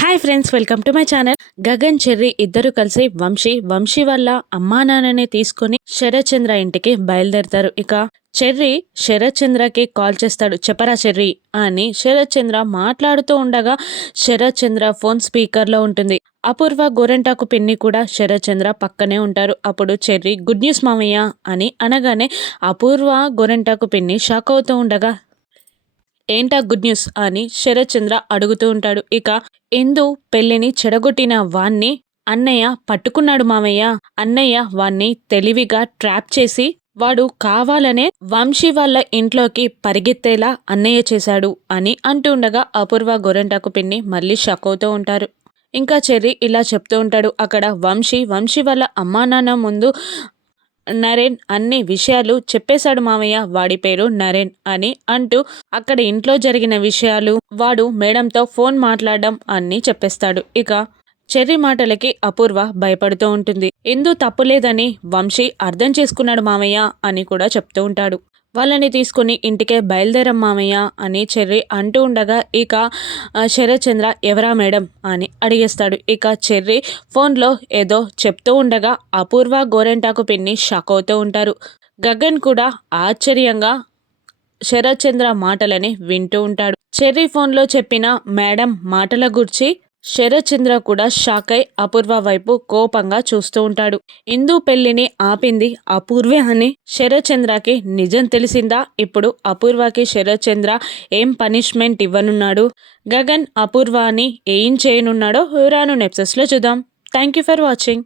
Hi friends welcome to my channel Gagan Cherry ఇద్దరు కలిసి వంశీ వంశీ వల్ల అమ్మా నాన్నని తీసుకుని శరచంద్ర ఇంటికి బయలుదేరతారు. ఇక చెర్రీ శరత్చంద్రకి కాల్ చేస్తాడు. చెప్పరా చెర్రీ అని శరత్చంద్ర మాట్లాడుతూ ఉండగా శరత్చంద్ర ఫోన్ స్పీకర్లో ఉంటుంది. అపూర్వ గోరెంటాకు పిన్ని కూడా శరత్చంద్ర పక్కనే ఉంటారు. అప్పుడు చెర్రీ గుడ్ న్యూస్ మామయ్య అని అనగానే అపూర్వ గోరెంటాకు పిన్ని షాక్ అవుతూ ఉండగా ఏంటా గుడ్ న్యూస్ అని శరత్చంద్ర అడుగుతూ ఉంటాడు. ఇక ఎందు పెళ్ళిని చెడగొట్టిన వాణ్ణి అన్నయ్య పట్టుకున్నాడు మామయ్య. అన్నయ్య వాణ్ణి తెలివిగా ట్రాప్ చేసి వాడు కావాలనే వంశీ వాళ్ళ ఇంట్లోకి పరిగెత్తేలా అన్నయ్య చేశాడు అని అంటూ ఉండగా అపూర్వ గొరంటాకు పిన్ని మళ్ళీ షక్ అవుతూ ఉంటారు. ఇంకా చెర్రి ఇలా చెప్తూ ఉంటాడు. అక్కడ వంశీ వంశీ వాళ్ళ అమ్మా నాన్న ముందు నరేన్ అన్ని విషయాలు చెప్పేశాడు మామయ్య. వాడి పేరు నరేన్ అని అంటూ అక్కడ ఇంట్లో జరిగిన విషయాలు వాడు మేడంతో ఫోన్ మాట్లాడడం అన్నీ చెప్పేస్తాడు. ఇక చెర్రి మాటలకి అపూర్వ భయపడుతూ ఉంటుంది. ఎందు తప్పులేదని వంశీ అర్థం చేసుకున్నాడు మామయ్య అని కూడా చెప్తూ ఉంటాడు. వాళ్ళని తీసుకుని ఇంటికే బయలుదేరం మామయ్య అని చెర్రి అంటూ ఉండగా ఇక శరచంద్ర శరత్చంద్ర ఎవరా మేడం? అని అడిగేస్తాడు. ఇక చెర్రి ఫోన్లో ఏదో చెప్తూ ఉండగా అపూర్వ గోరెంటాకు పిన్ని షాక్ అవుతూ ఉంటారు. గగన్ కూడా ఆశ్చర్యంగా శరత్చంద్ర మాటలని వింటూ ఉంటాడు. చెర్రీ ఫోన్లో చెప్పిన మేడం మాటల గురించి శరత్చంద్ర కూడా షాక్ అయి అపూర్వ వైపు కోపంగా చూస్తూ ఉంటాడు. ఇందు పెళ్ళిని ఆపింది అపూర్వే అని శరత్చంద్రకి నిజం తెలిసిందా? ఇప్పుడు అపూర్వకి శరత్చంద్ర ఏం పనిష్మెంట్ ఇవ్వనున్నాడు? గగన్ అపూర్వాని ఏం చేయనున్నాడో రాను నెప్సెస్లో చూద్దాం. Thank you for watching.